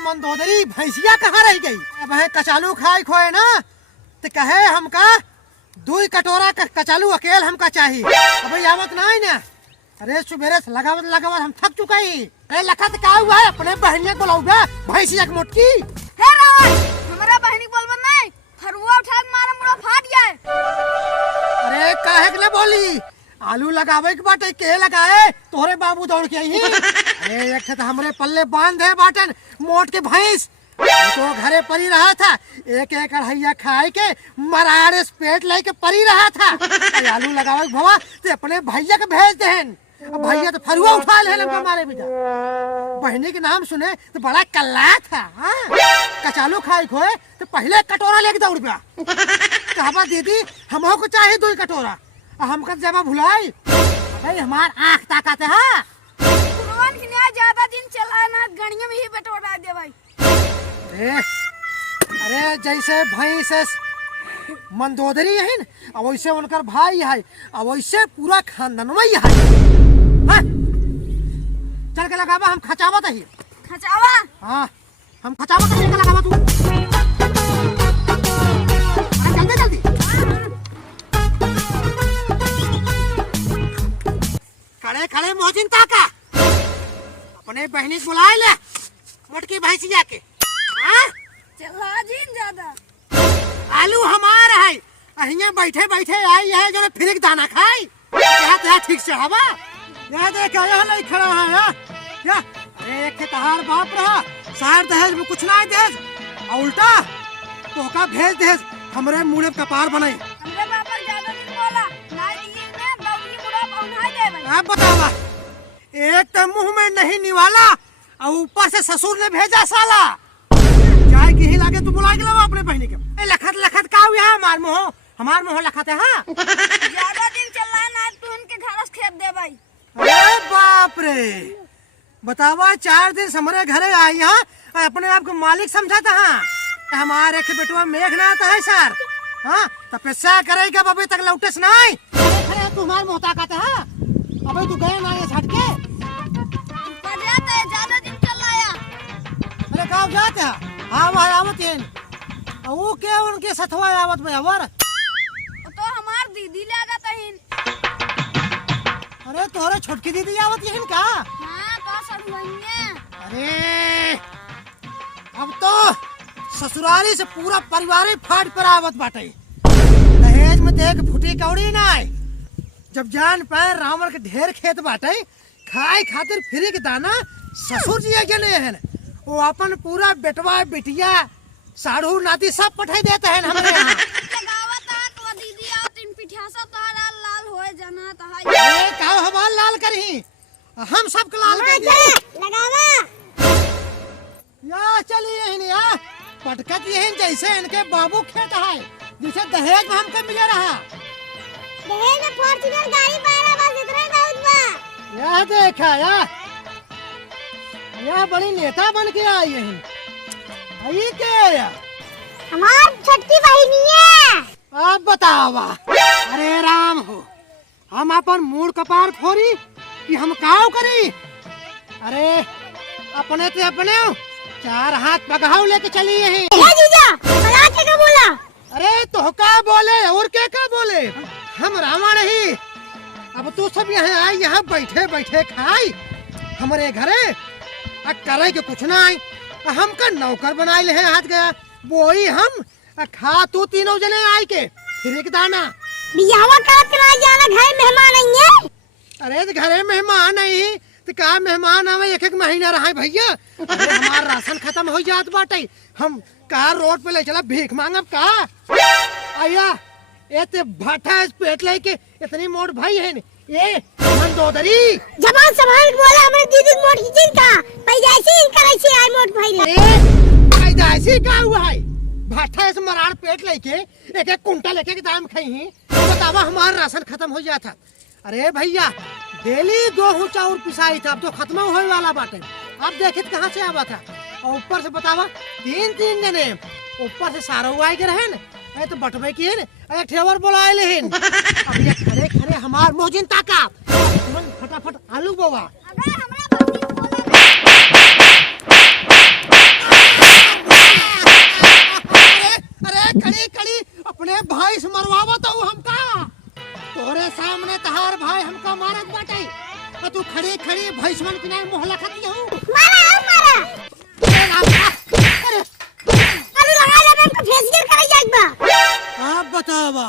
मंदोदरी भैंसिया कहाँ रह गई? अब है कचालू खाई खोए ना तो कहे हमका 2 कटोरा कचालू अकेल हमका चाहिए। अब आवत ना ना। अरे सुबेरे से लगावत लगावत हम थक चुका ही। अरे लखत का हुआ है अपने बहनिया को लाऊंगा भैंसिया की मोटकी। हे रावण हमारा बहनी बोलबन नहीं फरुआ उठा के मारा मुड़ा फाट जाए। अरे काहे के बोली आलू लगावे के बाटे के लगाए तोरे बाबू दौड़ के आई। अरे एक तो हमरे पल्ले बांध है बाटन मोट के भैंस तो घरे परी रहा था। एक एक अढ़ैया खाए के मरारे पेट लेके परी रहा था। आलू लगावे के भवा तो अपने भैया के भेज देहन। भैया तो फरुआ उठा ले हमारे बेटा। बहनी के नाम सुने तो बड़ा कल्ला था। कचालू खाए खोए तो पहले कटोरा लेके दौड़ गया। कहवा दीदी हमको को चाहिए 2 कटोरा। हमका जब भुलाई भाई हमार आँख ताकत है। ज्यादा दिन चला ना गणिया में ही बटोरा दे भाई। अरे जैसे भैंस मंदोदरी है अब वैसे उनकर भाई है अब वैसे पूरा खानदान में है। चल के लगावा हम खचावत है। खचावा हाँ हम खचावत है लगावा तू जल्दी जल्दी। खड़े खड़े मोहजिन ताका अपने बहनी बुलाए ले मोटकी भैंसिया के। चला जीन ज्यादा आलू हमार है अहिया बैठे बैठे आई है जो फिर दाना खाई क्या ठीक से हवा यहाँ देख यहाँ नहीं खड़ा है क्या। अरे एक तहार बाप रहा सार दहेज में कुछ ना दहेज और उल्टा तो का भेज दहेज हमरे मुड़े कपार बनाई। हमरे बाप ज्यादा दिन बोला ना दिए ने दौड़ी मुड़ा पहुंचाई दे भाई। अब बतावा एक तो मुंह में नहीं निवाला और ऊपर से ससुर ने भेजा साला चाय की ही लागे तू बुला के लावा अपने बहनी के। लखत लखत का हुआ हमार मुंह लखत है। हाँ ज्यादा दिन चल रहा ना तू उनके घर से खेत दे भाई। अरे बाप रे बतावा 4 दिन हमारे घरे आई यहाँ अपने आप को मालिक समझा था। हमारे के बेटुआ मेघनाथ है सर। हाँ तपस्या करेगा अभी तक लौटे से नहीं। तुम्हारे मुँह ताकत है अभी तू गए ना ये छट के ज्यादा दिन चल रहा। अरे कब जाते हैं? हाँ भाई आवत हैं वो क्या उनके सथवा आवत में अवर तो हमार दीदी लगा तहिन। अरे तोरे छोटकी दीदी आवत हैं का? हाँ का सड़ुइया। अरे अब तो ससुराली से पूरा परिवार ही फाट पर आवत बाटे। दहेज में देख फुटी कौड़ी ना आए जब जान पाए रावण के ढेर खेत बाटे खाए खातिर फ्री के दाना ससुर जी जने हैं वो अपन पूरा बेटवा बेटिया साढ़ू नाती सब पठाई देते हैं हमारे यहाँ। लगावत है तो दीदी आओ तीन पिठियासा तोहरा लाल होए जाना तो है। ए का हमार लाल करही हम सब लाल कर दे लगावा या चलिए इन्हें या पटकत यही जैसे इनके बाबू खेत है जिसे दहेज में हमको मिले रहा। दहेज में फॉर्च्यूनर गाड़ी पाया बस इतना बहुत बा। यह देखा यह बड़ी नेता बन के आई है। आई क्या हमार छोटी बहनी है। अब बतावा अरे राम हो हम अपन मूड कपार फोरी कि हम काव करी। अरे अपने ते अपने 4 हाथ पगाव लेके चली है। जीजा बना के का बोला? अरे तो का बोले और क्या बोले हम रावण ही। अब तू सब यहाँ आई यहाँ बैठे बैठे खाई हमारे घरे करे के कुछ ना आई हम का नौकर बनाए ले हाथ गया वही हम खा तू तीनों जने आई के फिर एक दाना बियावा करा जाना घर मेहमान नहीं है। अरे तो घरे मेहमान नहीं तो का मेहमान आवे 1 महीना रहा भैया। हमारा राशन खत्म हो जात बाटे हम कार रोड पे ले चला भीख मांगब का आया एते भाटा पेट लेके इतनी मोट भाई है ये मंदोदरी जबान संभाल के बोला हमारे दीदी मोट खींच का पैदाइशी करे से आई मोट भाई रे। पैदाइशी का हुआ है भाटा से मराड़ पेट लेके 1 कुंटल 1 दाम खाई बतावा हमारा राशन खत्म हो जाता। अरे भैया डेली गेहूं चाउर पिसाई था अब तो खत्म होने वाला बाटे। अब देखित कहाँ से आवा था और ऊपर से बतावा 3 जने ऊपर से सारा उगाए के रहे न तो बटवे की है ठेवर बोलाए लेहिन। अब ये खड़े खड़े हमार मोजिन ताका फटाफट आलू बोवा। अबे हमरा मारत बाटे। और तू खड़ी खड़ी भैंसवन के नाम मोहला खाती हूँ। मारा अरे आलू लगा ले हमको फेशियल करे जाइक बा। आप बतावा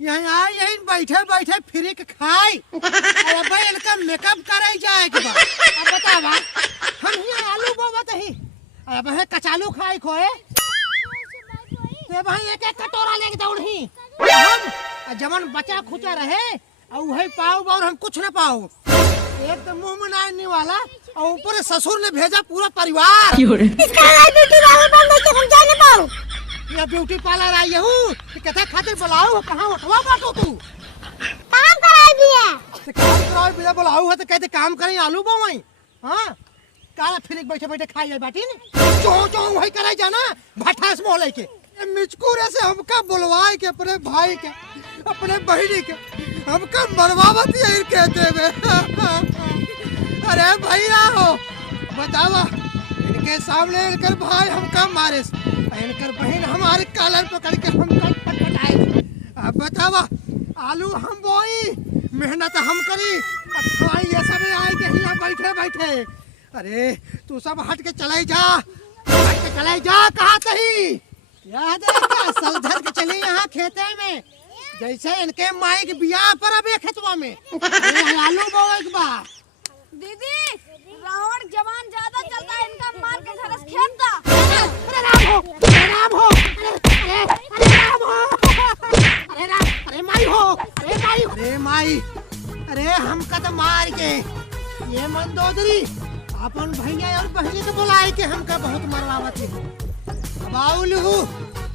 यहाँ आई यहीं बैठे बैठे फ्री के खाई और अब इनका मेकअप करे जाए के बा। अब बतावा हम यहाँ आलू बोवत ही अब है कचालू खाई खोए ते भाई एक एक कटोरा लेके दौड़ी हम जमन बचा खुचा रहे और वही पाओ और हम कुछ न पाओ। एक तो मुंह में नहीं वाला और ऊपर ससुर ने भेजा पूरा परिवार। इसका ब्यूटी पार्लर बंद है हम जा नहीं पाओ। ये ब्यूटी पार्लर आई हूँ कहते खातिर बुलाओ कहाँ उठवा बाटो तू काम कराई भी है तो काम कराओ बिना बुलाओ है तो कहते काम करें आलू बोवाई। हाँ काला फिर बैठे बैठे खाई जाए बाटी ने चो चो वही कराई जाना भट्ठास मोहल्ले के मिचकुरे से हमका बुलवाए के अपने भाई के अपने बहनी के हमका मरवावत यही कहते हुए। अरे भैया हो बतावा इनके सामने इनकर भाई हमका मारे इनकर बहन हमारे कॉलर पकड़ के हमका पटपटाए। अब बतावा आलू हम बोई मेहनत हम करी खाई ये सब आए के यहाँ बैठे बैठे। अरे तू सब हट के चले जा हट के चले जा कहा तही याद है सल धर के चले यहाँ खेते में जैसे इनके माई के बियाह पर अब खेतवा में आलू बोए के बा। दीदी रावण जवान ज्यादा चलता है इनका मार के घर से खेत दा। अरे राम हो अरे राम हो अरे राम हो अरे राम अरे माई हो अरे माई अरे माई अरे हमका तो मार के ये मंदोदरी अपन भैया और बहनी को बुलाए के हमका बहुत मरवावत है। बाउलू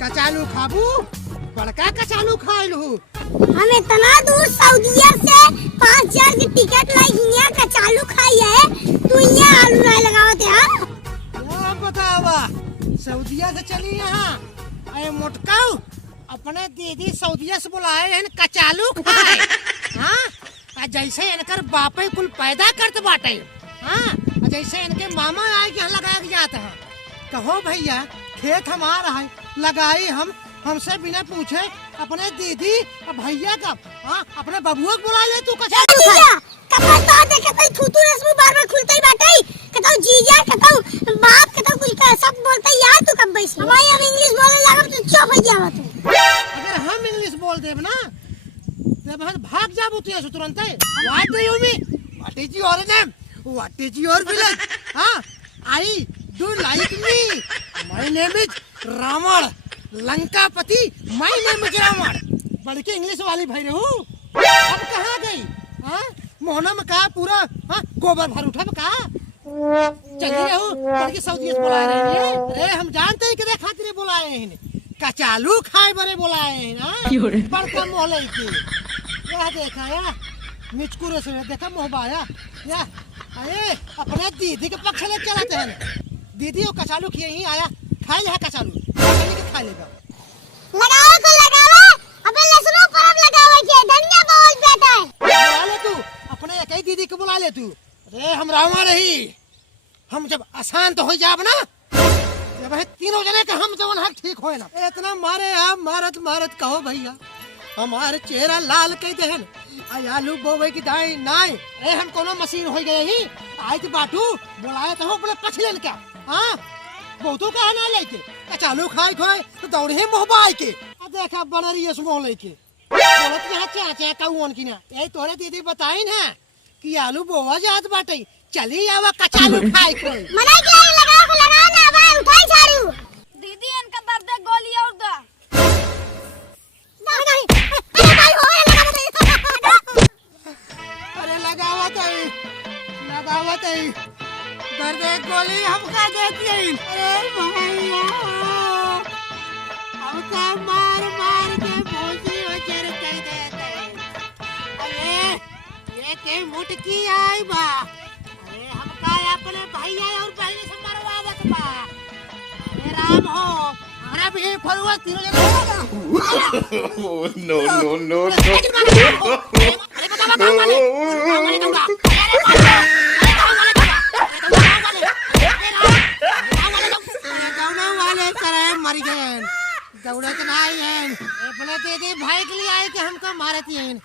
कचालू खाबू बड़का कचालू खाइलू हम इतना दूर सऊदीया से 5000 की टिकट लाई यहाँ कचालू खाई है तू यहाँ आलू नहीं लगावत है। क्या बतावा सऊदीया से चली यहाँ अरे मोटकाऊ अपने दीदी सऊदीया से बुलाए हैं कचालू खाए। हाँ जैसे इनकर बापे कुल पैदा करते बाटे। हाँ जैसे इनके मामा आए के यहाँ लगाया जाता है। कहो भैया खेत हमारा है लगाई हम हमसे बिना पूछे अपने दीदी और भैया का हाँ अपने बबुआ को बुला ले तू कचालू खा। कपड़ा तो देखे तो थूथू रस्म बार-बार खुलते ही बाटे कहता जीजा कहता बाप कहता कुछ का सब बोलता यार तू कब बैठ हमारे अब इंग्लिश बोलने लगा तो चुप हो जावा तू। अगर हम इंग्लिश बोल देब ना तब हम भाग जाबू तू तुरंत। What do you mean what is your name what is your village. हाँ I do like me my name is Ravan Lankapati my name is Ravan. बड़की इंग्लिश वाली भाई रहू अब कहाँ गई। हाँ मोहना में कहा पूरा हाँ गोबर भर उठा का चली रहू बड़की सऊदी से बुलाए रहे हैं। अरे हम जानते हैं कि खातिर बुलाए हैं कचालू खाए बड़े बुलाए हैं ना बड़का मोहल्ले की। यह देखा या मिचकुरे से देखा मोहबाया या अरे अपने दीदी के पक्ष ले चलाते हैं। दीदी वो कचालू किए ही आया खाई ले कचालू खा लेगा लगाओ को लगाओ अबे लहसुन पर अब लगाओ के धनिया बहुत बेटा है। बुला ले तू अपने एक ही दीदी को बुला ले तू। अरे हम रामा रही हम जब आसान तो हो जाब ना जब है तीनों जने का हम जवन हक ठीक होए ना इतना मारे आप मारत मारत कहो भैया हमारे चेहरा लाल कह देहन आलू बोवे की दाई नाई। अरे हम कोनो मशीन हो गए ही आज बाटू बुलाए तो अपने पछलेन क्या। हाँ बहुतों का ना लेके कचालू खाए खोए तो दौड़े ही मोहबाई के देखा बना रही है सुमोह लेके बोलत के हाथ चाचा कौन की ना यही तोरे दीदी बताई ना कि आलू बोवा जात बाटे चली आवा कचालू खाए खोए मना क्या लगाओ को लगाओ ना भाई उठाई झाड़ू। दीदी इनका दर्द है गोली और दा। नहीं अरे भाई हो अरे लगावत है दर्द एक गोली हमका देती है। अरे भैया हमका मार मार के भोजी वचर कह देते हैं। अरे ये के मुटकी आई बा अरे हमका अपने भैया और बहनी से मरवावत बा। अरे राम हो हमारा भी फरुआ तीनों जने no, no, no, no. अरे बता बता वाले दूंगा मर गए दौड़े तो नहीं है अपने दीदी भाई के लिए आए कि हमको मारती हैं।